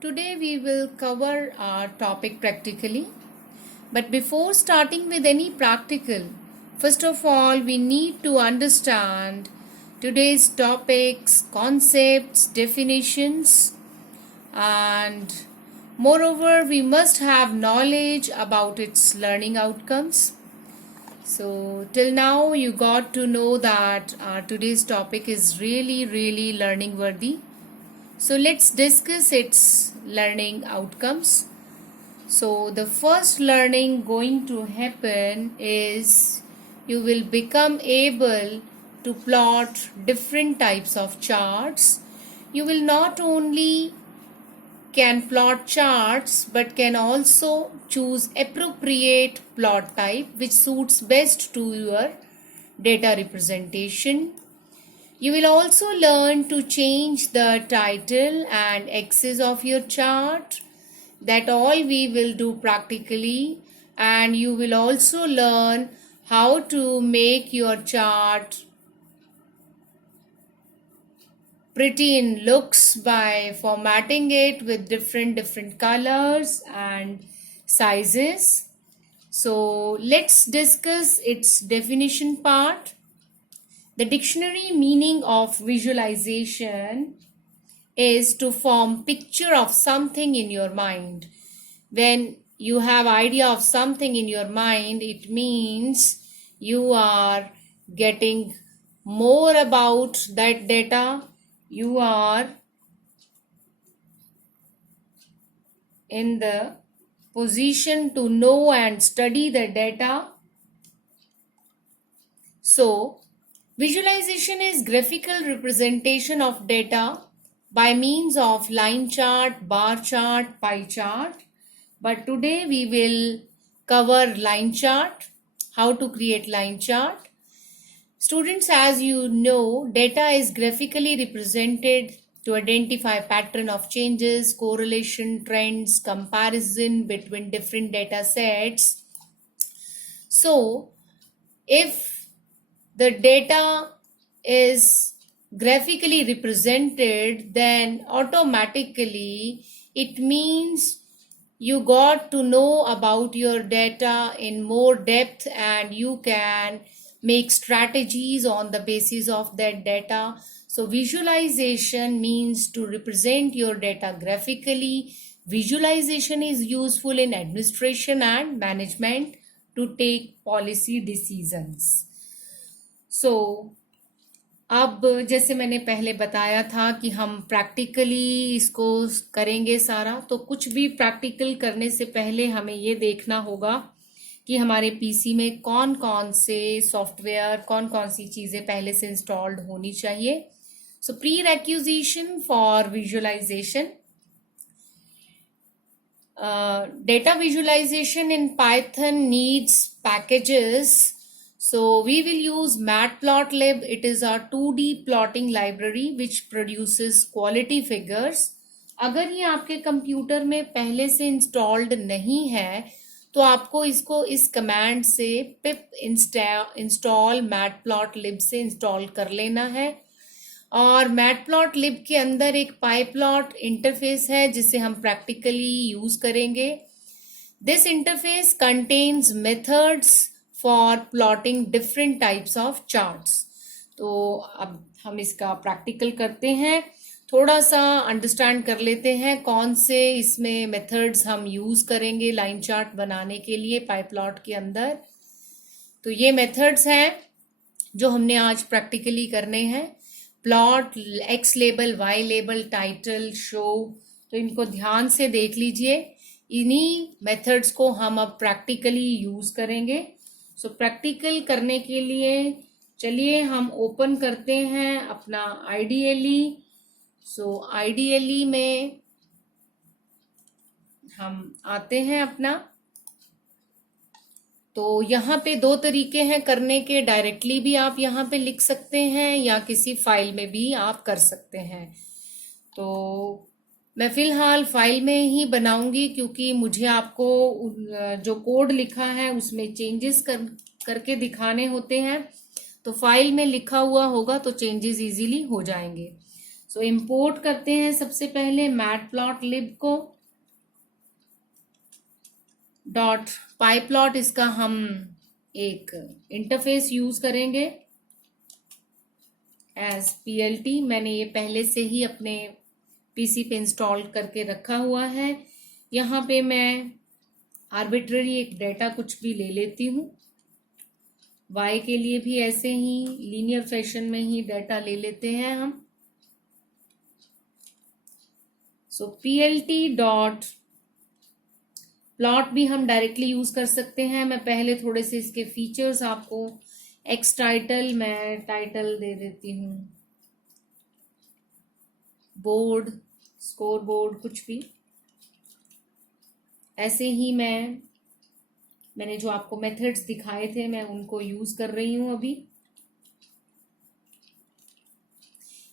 Today we will cover our topic practically. But before starting with any practical, first of all, we need to understand today's topics, concepts, definitions, and moreover, we must have knowledge about its learning outcomes. So, till now, you got to know that today's topic is really learning worthy. So, let's discuss its learning outcomes. So, the first learning going to happen is you will become able to plot different types of charts. You will not only can plot charts but can also choose appropriate plot type which suits best to your data representation. You will also learn to change the title and axis of your chart. That all we will do practically, and you will also learn how to make your chart pretty in looks by formatting it with different colors and sizes. So let's discuss its definition part. The dictionary meaning of visualization is to form picture of something in your mind. When you have idea of something in your mind, it means you are getting more about that data. You are in the position to know and study the data. So, visualization is graphical representation of data by means of line chart, bar chart, pie chart. But today we will cover line chart, how to create line chart. Students, as you know, data is graphically represented to identify pattern of changes, correlation, trends, comparison between different data sets. So, if the data is graphically represented, then automatically it means you got to know about your data in more depth and you can make strategies on the basis of that data. So visualization means to represent your data graphically. Visualization is useful in administration and management to take policy decisions. So अब जैसे मैंने पहले बताया था कि हम practically इसको करेंगे सारा, तो कुछ भी प्रैक्टिकल करने से पहले हमें ये देखना होगा कि हमारे पीसी में कौन कौन से सॉफ्टवेयर, कौन कौन सी चीज़ें पहले से इंस्टॉल्ड होनी चाहिए. So pre requisition for visualisation. Data visualization in Python needs packages. So we will use Matplotlib. It is our 2D plotting library which produces quality figures. अगर ये आपके कंप्यूटर में पहले से इंस्टॉल्ड नहीं है तो आपको इसको इस कमांड से pip install matplotlib से इंस्टॉल कर लेना है. और मैटप्लॉटलिब के अंदर एक पाइप्लॉट इंटरफेस है जिसे हम प्रैक्टिकली यूज करेंगे. This interface contains methods for plotting different types of charts. तो अब हम इसका प्रैक्टिकल करते हैं, थोड़ा सा अंडरस्टैंड कर लेते हैं कौन से इसमें मेथड्स हम यूज करेंगे लाइन चार्ट बनाने के लिए पाइप्लॉट के अंदर. तो ये मेथड्स हैं जो हमने आज प्रैक्टिकली करने हैं. Plot, x label, y label, title, show. तो इनको ध्यान से देख लीजिए. इन्हीं मेथड्स को हम अब प्रैक्टिकली यूज करेंगे. सो प्रैक्टिकल करने के लिए चलिए हम ओपन करते हैं अपना आईडीएलई. सो आईडीएलई में हम आते हैं अपना. तो यहाँ पे दो तरीके हैं करने के. डायरेक्टली भी आप यहाँ पे लिख सकते हैं या किसी फाइल में भी आप कर सकते हैं. तो मैं फिलहाल फाइल में ही बनाऊंगी क्योंकि मुझे आपको जो कोड लिखा है उसमें चेंजेस करके दिखाने होते हैं. तो फाइल में लिखा हुआ होगा तो चेंजेस इजीली हो जाएंगे. सो इंपोर्ट करते हैं सबसे पहले मैटप्लॉटलिब को डॉट पाईप्लॉट, इसका हम एक इंटरफेस यूज करेंगे एज PLT। मैंने ये पहले से ही अपने पीसी पे इंस्टॉल करके रखा हुआ है। यहाँ पे मैं आर्बिट्ररी एक डेटा कुछ भी ले लेती हूँ। y के लिए भी ऐसे ही लीनियर फैशन में ही डेटा ले लेते हैं हम। सो PLT डॉट प्लॉट भी हम डायरेक्टली यूज कर सकते हैं। मैं पहले थोड़े से इसके फीचर्स आपको एक्स टाइटल, मैं टाइटल दे देती हूँ बोर्ड, स्कोर बोर्ड, कुछ भी ऐसे ही मैंने जो आपको मेथड्स दिखाए थे मैं उनको यूज कर रही हूं अभी।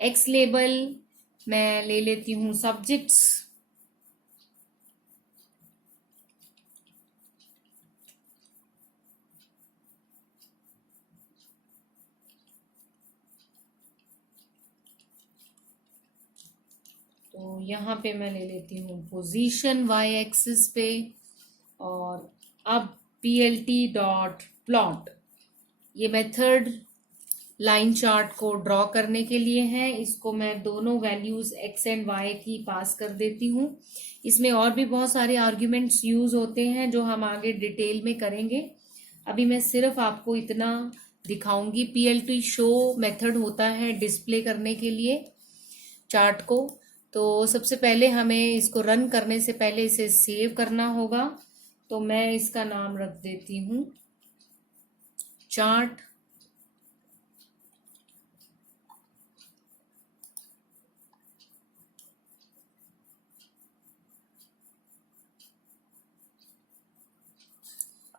एक्स लेबल मैं ले लेती हूं सब्जेक्ट्स, तो यहाँ पे मैं ले लेती हूँ पोजीशन y एक्सिस पे। और अब PLT डॉट प्लॉट, ये मेथड लाइन चार्ट को ड्रॉ करने के लिए है। इसको मैं दोनों वैल्यूज x एंड y की पास कर देती हूँ। इसमें और भी बहुत सारे आर्ग्यूमेंट्स यूज होते हैं जो हम आगे डिटेल में करेंगे। अभी मैं सिर्फ आपको इतना दिखाऊंगी। PLT शो मेथड होता है डिस्प्ले करने के लिए चार्ट को। तो सबसे पहले हमें इसको रन करने से पहले इसे सेव करना होगा। तो मैं इसका नाम रख देती हूँ chart.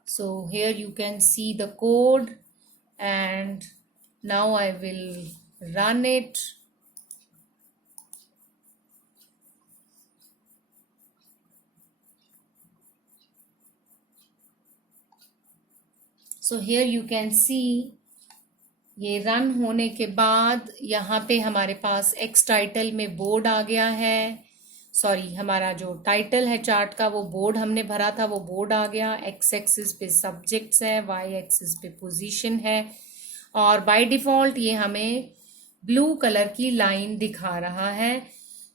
So here you can see the code and now I will run it. So here you can see ये रन होने के बाद यहाँ पे हमारे पास एक्स टाइटल में बोर्ड आ गया है। सॉरी, हमारा जो टाइटल है चार्ट का वो बोर्ड हमने भरा था, वो बोर्ड आ गया। एक्स एक्सिस पे सब्जेक्ट्स है, वाई एक्सिस पे पोजीशन है और बाय डिफॉल्ट ये हमें ब्लू कलर की लाइन दिखा रहा है।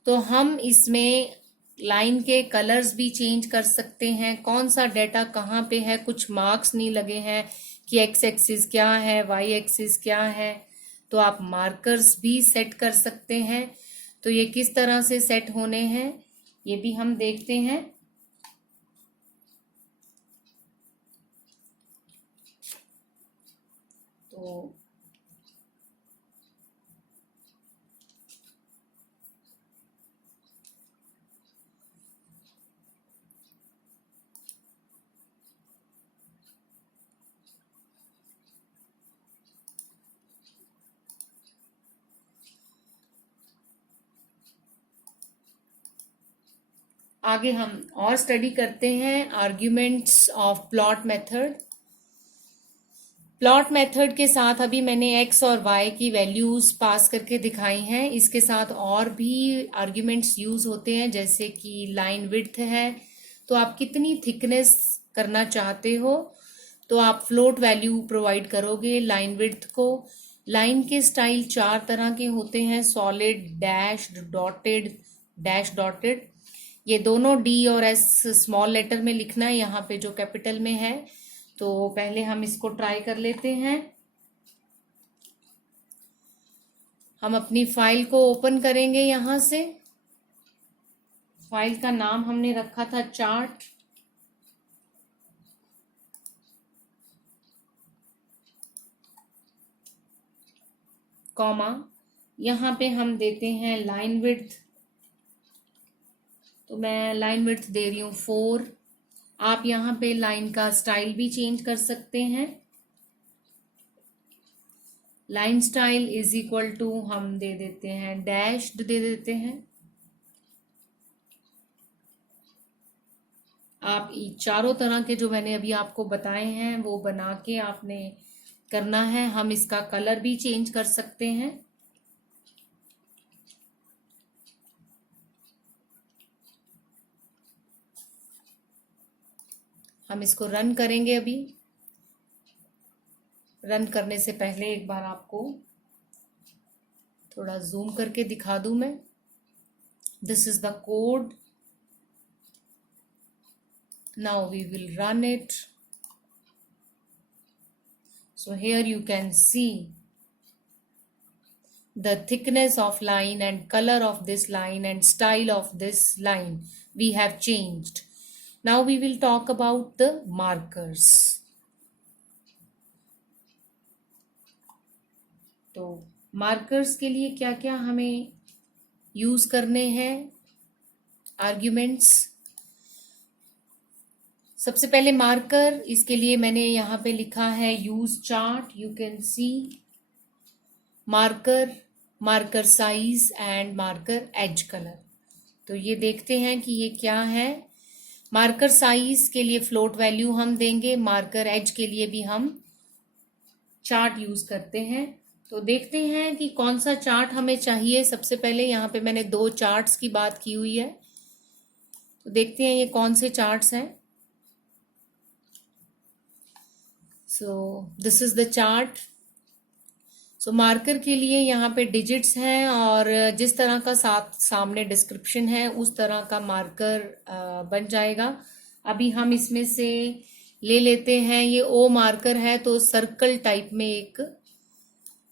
तो हम इसमें लाइन के कलर्स भी चेंज कर सकते हैं, कौन सा डेटा कहाँ पे है, कुछ मार्क्स नहीं लगे हैं कि एक्स एक्सिस क्या है, वाई एक्सिस क्या है, तो आप मार्कर्स भी सेट कर सकते हैं। तो ये किस तरह से सेट होने हैं ये भी हम देखते हैं। तो आगे हम और स्टडी करते हैं arguments of plot method. Plot method के साथ अभी मैंने x और y की वैल्यूज पास करके दिखाई हैं। इसके साथ और भी आर्ग्यूमेंट्स यूज होते हैं, जैसे कि लाइन विड्थ है, तो आप कितनी थिकनेस करना चाहते हो तो आप फ्लोट वैल्यू प्रोवाइड करोगे लाइन विड्थ को। लाइन के स्टाइल 4 तरह के होते हैं, सॉलिड, डैश डॉटेड। ये दोनों D और S स्मॉल लेटर में लिखना है, यहाँ पे जो कैपिटल में है। तो पहले हम इसको ट्राई कर लेते हैं। हम अपनी फाइल को ओपन करेंगे। यहाँ से फाइल का नाम हमने रखा था चार्ट, कॉमा, यहाँ पे हम देते हैं लाइन विड्थ। तो मैं लाइन विड्थ दे रही हूँ 4। आप यहाँ पे लाइन का स्टाइल भी चेंज कर सकते हैं। Line style is equal to हम दे देते हैं डैश्ड दे देते हैं। आप चारों तरह के जो मैंने अभी आपको बताए हैं वो बना के आपने करना है। हम इसका कलर भी चेंज कर सकते हैं। हम इसको रन करेंगे। अभी रन करने से पहले एक बार आपको थोड़ा जूम करके दिखा दूं मैं। This is the code. Now we will run it. So here you can see the thickness of line and color of this line and style of this line we have changed. Now we will talk about the markers. तो markers के लिए क्या क्या हमें use करने हैं arguments. सबसे पहले मार्कर, इसके लिए मैंने यहाँ पे लिखा है use chart. You can C marker, marker size and marker as colour. तो ये देखते हैं कि ये क्या है। मार्कर साइज के लिए फ्लोट वैल्यू हम देंगे, मार्कर एज के लिए भी हम चार्ट यूज करते हैं। तो देखते हैं कि कौन सा चार्ट हमें चाहिए। सबसे पहले यहाँ पे मैंने 2 चार्ट्स की बात की हुई है, तो देखते हैं ये कौन से चार्ट्स हैं। So this is the chart. So marker के लिए यहाँ पे डिजिट्स हैं और जिस तरह का सामने डिस्क्रिप्शन है उस तरह का मार्कर बन जाएगा। अभी हम इसमें से ले लेते हैं, ये ओ मार्कर है तो सर्कल टाइप में एक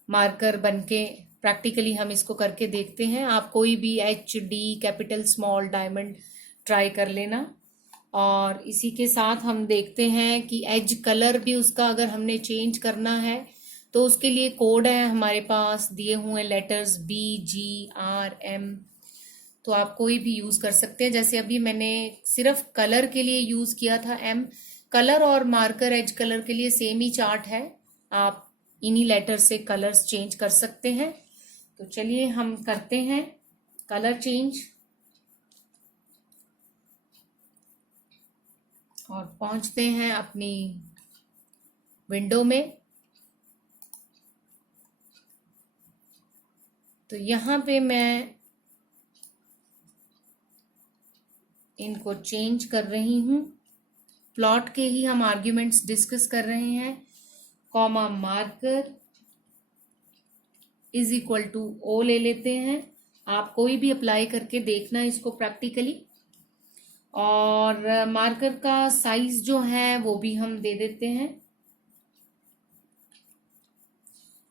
मार्कर बनके प्रैक्टिकली हम इसको करके देखते हैं। आप कोई भी HD, capital, small, diamond try कर लेना। और इसी के साथ हम देखते हैं कि एज कलर भी उसका अगर हमने चेंज करना है तो उसके लिए कोड है हमारे पास दिए हुए लेटर्स BGRM। तो आप कोई भी यूज कर सकते हैं। जैसे अभी मैंने सिर्फ कलर के लिए यूज किया था M। कलर और मार्कर एज कलर के लिए सेम ही चार्ट है, आप इन्हीं लेटर से कलर्स चेंज कर सकते हैं। तो चलिए हम करते हैं कलर चेंज और पहुंचते हैं अपनी विंडो में। तो यहाँ पे मैं इनको चेंज कर रही हूँ। प्लॉट के ही हम आर्ग्यूमेंट्स डिस्कस कर रहे हैं। Comma marker is equal to O ले लेते हैं। आप कोई भी अप्लाई करके देखना इसको प्रैक्टिकली। और मार्कर का साइज जो है वो भी हम दे देते हैं,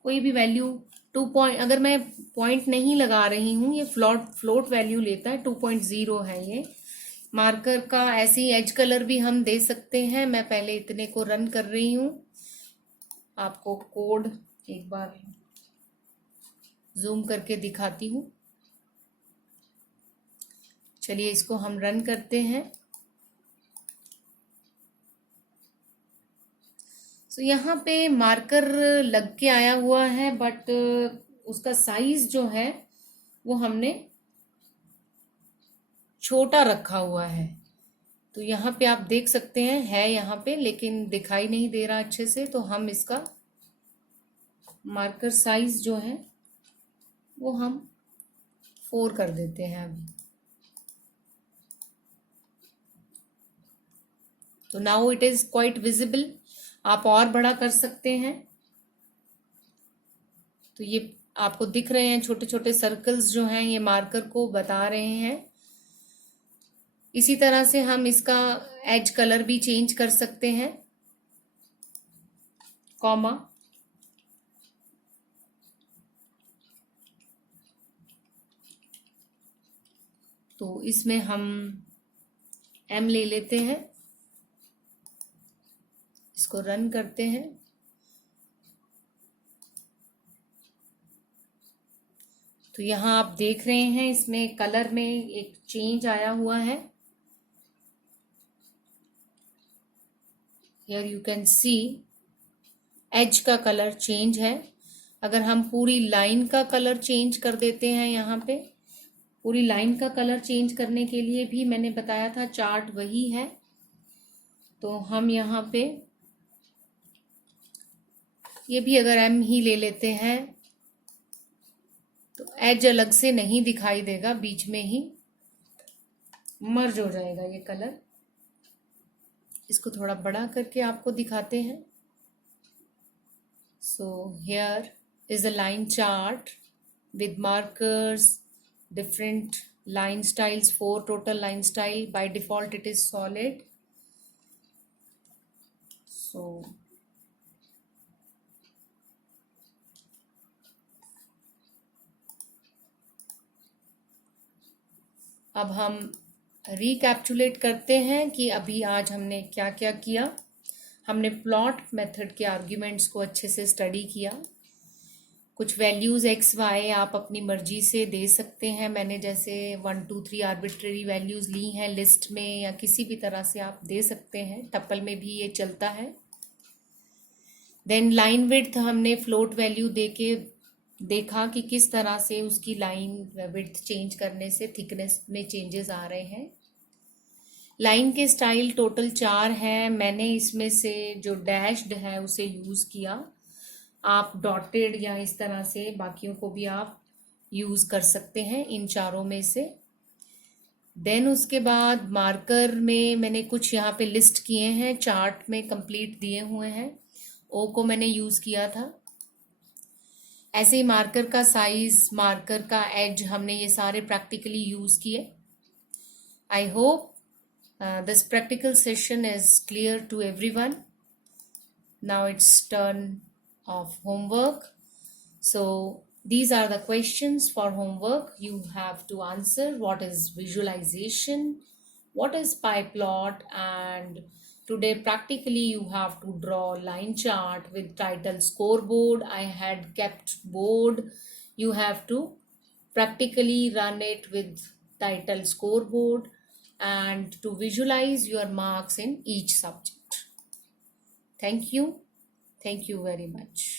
कोई भी वैल्यू 2 अगर मैं पॉइंट नहीं लगा रही हूँ, ये फ्लोट वैल्यू लेता है, 2.0 है ये मार्कर का। ऐसे ही एज कलर भी हम दे सकते हैं। मैं पहले इतने को रन कर रही हूँ, आपको कोड एक बार जूम करके दिखाती हूँ। चलिए इसको हम रन करते हैं। सो यहाँ पे मार्कर लग के आया हुआ है, बट उसका साइज जो है वो हमने छोटा रखा हुआ है। तो यहाँ पे आप देख सकते हैं, है यहाँ पे लेकिन दिखाई नहीं दे रहा अच्छे से। तो हम इसका मार्कर साइज जो है वो हम 4 कर देते हैं अभी। तो now it is quite visible. आप और बड़ा कर सकते हैं। तो ये आपको दिख रहे हैं छोटे छोटे सर्कल्स जो हैं, ये मार्कर को बता रहे हैं। इसी तरह से हम इसका एज कलर भी चेंज कर सकते हैं। कॉमा तो इसमें हम M ले लेते हैं, इसको रन करते हैं। तो यहाँ आप देख रहे हैं इसमें कलर में एक चेंज आया हुआ है। Here you can see edge का कलर चेंज है। अगर हम पूरी लाइन का कलर चेंज कर देते हैं, यहाँ पे पूरी लाइन का कलर चेंज करने के लिए भी मैंने बताया था चार्ट वही है। तो हम यहाँ पे ये भी अगर M ही ले लेते हैं तो एज अलग से नहीं दिखाई देगा, बीच में ही मर्ज हो जाएगा ये कलर। इसको थोड़ा बड़ा करके आपको दिखाते हैं. So here is a line chart with markers, different line styles, 4 total line style. By default it is solid. So अब हम रिकैप्चुलेट करते हैं कि अभी आज हमने क्या क्या किया. हमने प्लॉट मेथड के आर्ग्यूमेंट्स को अच्छे से स्टडी किया. कुछ वैल्यूज़ एक्स वाई आप अपनी मर्जी से दे सकते हैं. मैंने जैसे 1 2 3 आर्बिट्रेरी वैल्यूज़ ली हैं लिस्ट में, या किसी भी तरह से आप दे सकते हैं. टपल में भी ये चलता है. देन लाइन विड्थ हमने फ्लोट वैल्यू दे के देखा कि किस तरह से उसकी लाइन विड्थ चेंज करने से थिकनेस में चेंजेस आ रहे हैं. लाइन के स्टाइल टोटल 4 हैं. मैंने इसमें से जो डैश्ड है उसे यूज़ किया. आप डॉटेड या इस तरह से बाकियों को भी आप यूज़ कर सकते हैं इन चारों में से. देन उसके बाद मार्कर में मैंने कुछ यहाँ पे लिस्ट किए हैं, चार्ट में कंप्लीट दिए हुए हैं. ओ को मैंने यूज़ किया था. ऐसे ही मार्कर का साइज, मार्कर का एज, हमने ये सारे प्रैक्टिकली यूज़ किए. I hope this practical session is clear to everyone. Now it's turn of homework. So these are the questions for homework. You have to answer what is visualization, what is pie plot, and today practically you have to draw line chart with title scoreboard. I had kept board. You have to practically run it with title scoreboard and to visualize your marks in each subject. Thank you. Thank you very much.